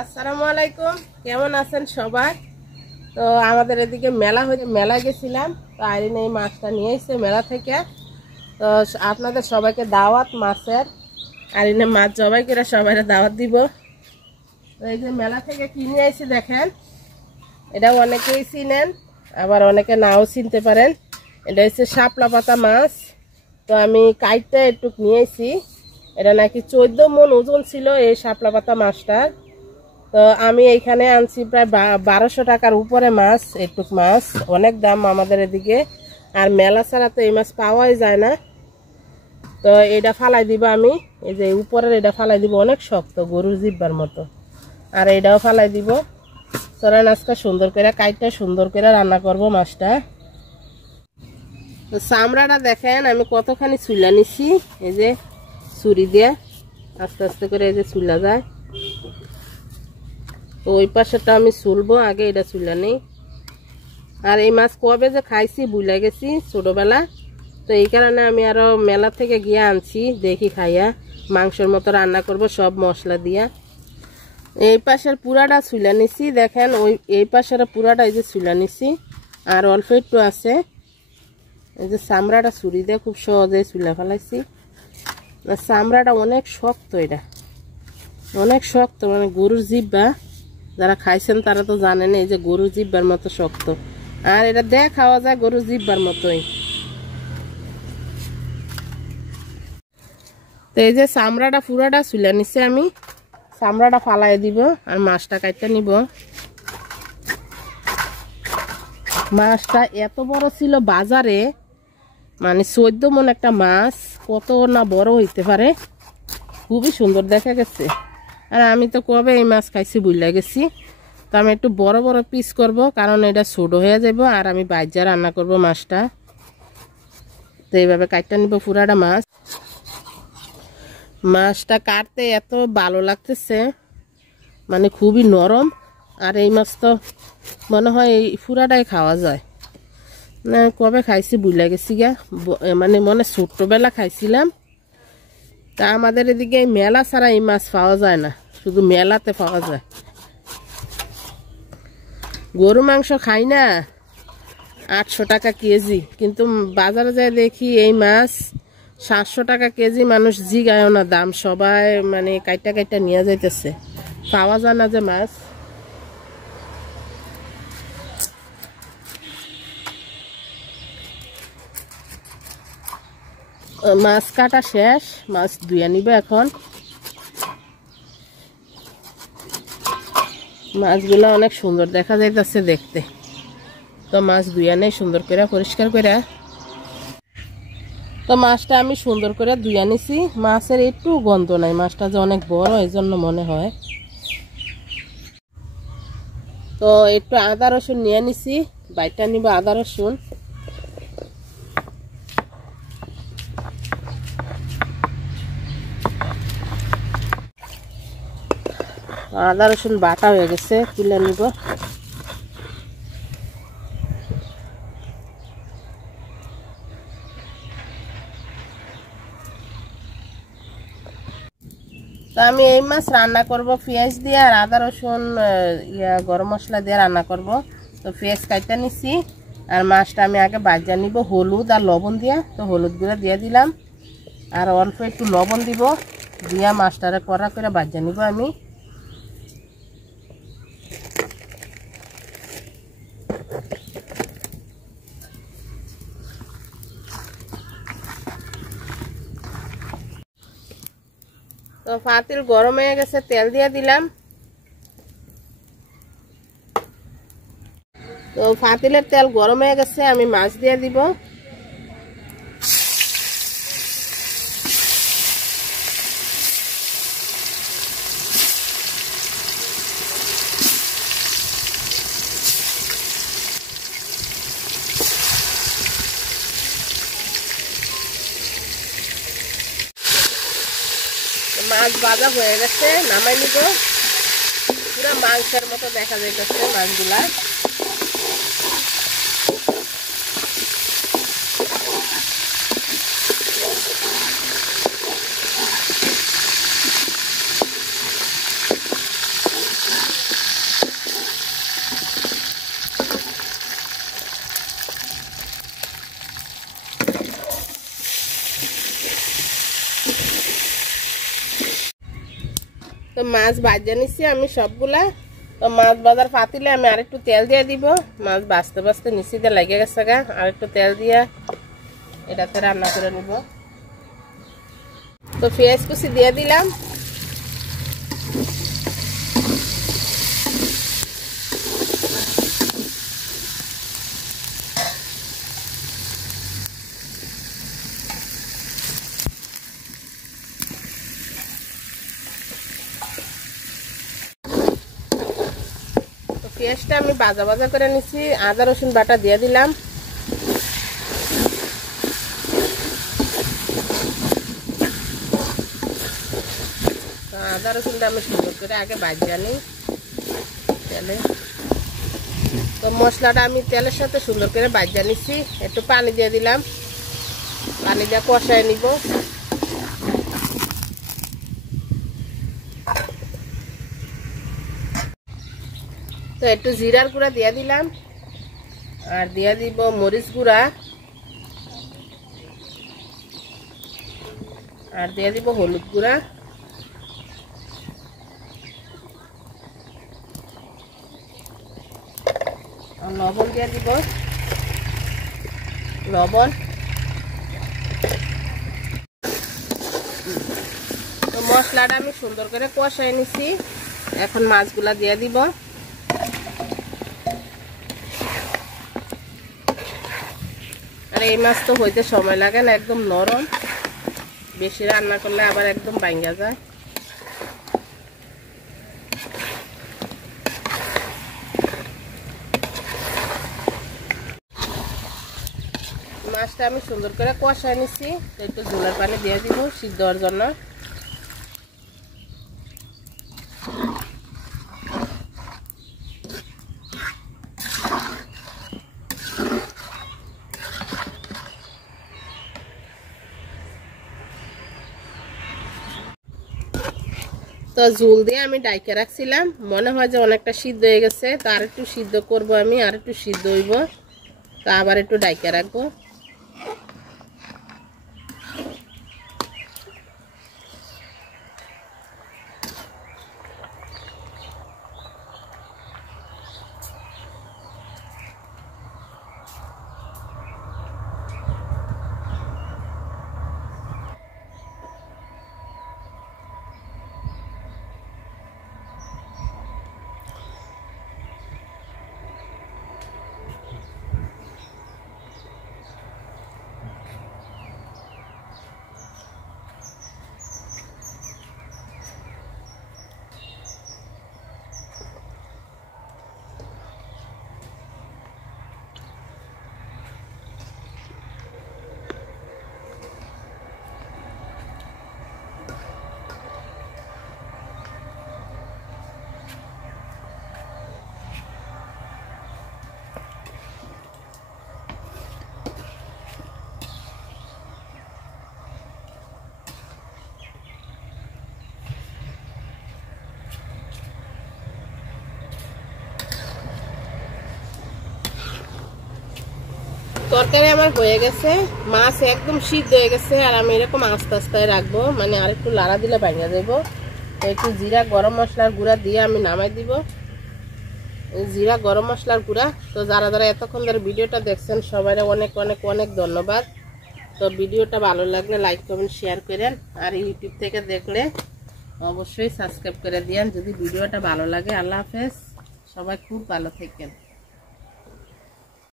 আসসালামু আলাইকুম, কেমন আছেন সবাই? তো আমাদের এদিকে মেলা গেছিলাম। তো আইরিন এই মাছটা নিয়ে এসেছে মেলা থেকে। তো আপনাদের সবাইকে দাওয়াত মাছের। আইরিনে মাছ জবাই করে সবাই দাওয়াত দিব। তো এই যে মেলা থেকে কিনে আইছি দেখেন, এটা অনেকেই চিনেন, আবার অনেকে নাও চিনতে পারেন। এটা হচ্ছে শাপলা পাতা মাছ। তো আমি কাইটটা একটু নিয়ে এসেছি। এটা নাকি 14 মণ ওজন ছিল এই শাপলা পাতা মাছটার। তো আমি এইখানে আনছি প্রায় 1200 টাকার উপরে মাছ। এইটুক মাছ অনেক দাম আমাদের এদিকে, আর মেলা ছাড়া তো এই মাছ পাওয়াই যায় না। তো এটা ফালাই দিব আমি, এই যে উপরের এটা ফালাই দিব, অনেক শক্ত গরুর জিব্বার মতো। আর এটাও ফালাই দিব। চলেন আজকে সুন্দর করে কাইটটা সুন্দর করে রান্না করব মাছটা। তো চামড়াটা দেখেন আমি কতখানি চুলা নিছি, এই যে ছুরি দিয়ে আস্তে আস্তে করে এই যে চুলা যায়। তো ওই পাশেটা আমি চুলবো, আগে এটা চুলা নেই। আর এই মাছ কবে যে খাইছি ভুলে গেছি ছোটবেলা। তো এই কারণে আমি আরো মেলা থেকে গিয়ে আনছি, দেখি খাইয়া মাংসের মতো রান্না করব সব মশলা দিয়া। এই পাশের পুরাটা চুলা নিছি দেখেন, ওই এই পাশের পুরাটা এই যে চুলা নিছি। আর অল্প একটু আছে, এই যে চামড়াটা ছুরি দিয়ে খুব সহজে চুলা ফেলাইছি। চামড়াটা অনেক শক্ত, এটা অনেক শক্ত, মানে গরুর জিব্বা যারা খাইছেন তারা তো জানেন এই যে গরুর জিব্বার মতো শক্ত। আর এটা দিয়ে খাওয়া যায় গরুর জিব্বার মতোই। তো এই যে চামড়াটা পুরাটা চুলা নিচ্ছে আমি, চামড়াটা ফালাই দিব আর মাছটা কাটতে নিব। মাছটা এত বড় ছিল বাজারে, মানে 14 মণ একটা মাছ, কত না বড় হইতে পারে, খুবই সুন্দর দেখা গেছে। আর আমি তো কবে এই মাছ খাইছি ভুলে গেছি। তো আমি একটু বড় বড় পিস করব, কারণ এটা ছোট হয়ে যাব আর আমি বাইজা রান্না করব মাছটা। তো এইভাবে কাটতে নিব পুরাটা মাছ। মাছটা কাটতে এত ভালো লাগতেছে, মানে খুবই নরম। আর এই মাছ তো মনে হয় এই পুরাটাই খাওয়া যায় না, কবে খাইছি ভুলে গেছি গা, মানে মনে ছোট্টবেলা খাইছিলাম। তা আমাদের এদিকে মেলা ছাড়া এই মাছ পাওয়া যায় না, শুধু মেলাতে পাওয়া যায়। গরু মাংস খাই না, 800 টাকা কেজি, কিন্তু বাজারে যায় দেখি এই মাছ 700 টাকা কেজি। মানুষ জিগায়ও না দাম, সবাই মানে কাইটা কাইটা নিয়ে যাইতেছে, পাওয়া যায় না যে মাছ। মাছ কাটা শেষ, মাছ ধুয়ে নিবে এখন। মাছগুলো অনেক সুন্দর দেখা যাইতেছে দেখতে। তো মাছ ধুয়ে নেই সুন্দর করে পরিষ্কার করে। তো মাছটা আমি সুন্দর করে ধুয়ে নিছি, মাছের একটু গন্ধ নাই, মাছটা যে অনেক বড় এই জন্য মনে হয়। তো একটু আদা রসুন নিয়ে নিছি, বাইটা নিব আদা রসুন। আদা রসুন বাটা হয়ে গেছে, তুলে নিব। তো আমি এই মাছ রান্না করব পেঁয়াজ দিয়ে আর আদা রসুন গরম মশলা দিয়ে রান্না করব। তো পেঁয়াজ কাটতে নিছি আর মাছটা আমি আগে ভাজা নিব হলুদ আর লবণ দিয়ে। তো হলুদ গুঁড়া দিয়ে দিলাম আর অল্প একটু লবণ দিব, দিয়া মাছটারে কড়া করে ভাজা নিব আমি। তো পাতিল গরম হয়ে গেছে, তেল দিয়ে দিলাম। তো পাতিলের তেল গরম হয়ে গেছে, আমি মাছ দিয়ে দিব। মাছ ভাজা হয়ে গেছে, নামাই নিব। পুরো মাংসের মতো দেখা যাইতেছে মাছগুলা। তো মাছ ভাজা নিচ্ছি আমি সবগুলা। তো মাছ ভাজার পাতিলে আমি আরেকটু তেল দিয়ে দিব। মাছ ভাজতে ভাজতে নিচেতে লেগে গেছে গা, আরেকটু তেল দিয়ে এটাতে রান্না করে নিব। তো পেঁয়াজ কুচি দিয়ে দিলাম। পেঁয়াজটা আমি ভাজা ভাজা করে নিচ্ছি। আদা রসুন বাটা দিয়ে দিলাম। আদা রসুনটা আমি সুন্দর করে আগে ভাজা নিই তেলে। তো মশলাটা আমি তেলের সাথে সুন্দর করে ভাজা নিচ্ছি। একটু পানি দিয়ে দিলাম, পানি দিয়ে কষায় নিব। তো একটু জিরার গুঁড়া দিয়ে দিলাম, আর দিয়ে দিব মরিচ গুঁড়া, আর দিয়ে দিব হলুদ গুঁড়া, আর লবণ দিয়ে দিব, লবণ। তো মশলাটা আমি সুন্দর করে কষাই নিছি। এখন মাছগুলা দিয়ে দিব। আর এই মাছ তো হইতে সময় লাগে না, একদম নরম, বেশি রান্না করলে আবার একদম ভাঙা যায়। মাছটা আমি সুন্দর করে কষাই নিচ্ছি। একটু ঝোলের পানি দিয়ে দিব সিদ্ধ হওয়ার জন্য। তো ঝোল দিয়ে আমি ডাইকে রাখছিলাম, মনে হয় যে অনেকটা সিদ্ধ হয়ে গেছে। তো আর একটু সিদ্ধ করব আমি, আর একটু সিদ্ধ হইব। তো আবার একটু ডাইকে রাখবো। তরকারি আমার হয়ে গেছে, মাছ একদম সিদ্ধ হয়ে গেছে। আর আমি এরকম আস্তে আস্তে রাখবো, মানে আর একটু লাড়া দিলে ভাঙা যাবো। একটু জিরা গরম মশলার গুঁড়া দিয়ে আমি নামাই দিব। জিরা গরম মশলার গুঁড়া। তো যারা যারা এতক্ষণ ধরে ভিডিওটা দেখছেন সবাই অনেক অনেক অনেক ধন্যবাদ। তো ভিডিওটা ভালো লাগলে লাইক কমেন্ট শেয়ার করেন। আর ইউটিউব থেকে দেখলে অবশ্যই সাবস্ক্রাইব করে দিয়েন যদি ভিডিওটা ভালো লাগে। আল্লাহ হাফেজ, সবাই খুব ভালো থাকেন।